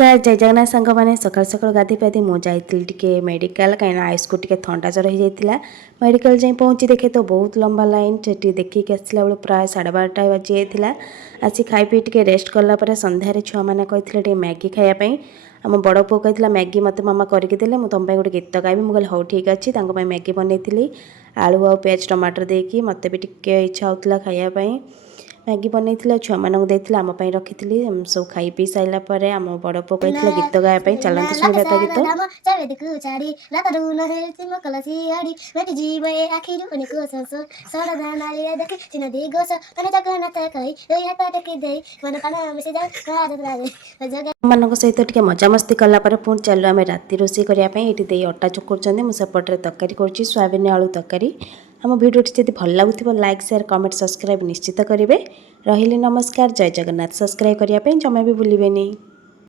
नमस्कार जय जगन्नाथ सांग मैंने सकाल सकाल गाधी पाधी मुझे टे मेडिकल कहीं आयुष को टे थंडा जर हो जाता मेडिकल जाई पहुँची देखे तो बहुत लंबा लाइन से देखिक आसला बेलू प्राय 12:30 बाजी जाता आसी खाई पी टे रेस्ट कलापर सन्धार छुआ मैंने कहते मैगी खायापी आम बड़ पु कहला मैगी मत मामा करके देले मुझे तुम गोटे गीत गायबी मुझे हौ ठीक अच्छे मैगी बनई आलू आ प्याज टमाटर देकी मत भी टे इच्छा होता खायापी मैगी बनई छुआ मानक देती आम रखी सब खाई पी सारापर आम बड़ पु कहला गीत गायापी चलते शुणा था गीत मान सहित टे मजामस्ती कलापर पुणी चलु आम राति रोषे करने ये अटा चकुर मुझेपटे तरकारी कर सोयाबीन आलू तरकारी आम भिडियोटी जब भल लगुव लाइक शेयर कमेंट सब्सक्राइब निश्चित करेंगे रही नमस्कार जय जगन्नाथ सब्सक्राइब करने जमा भी भूलें।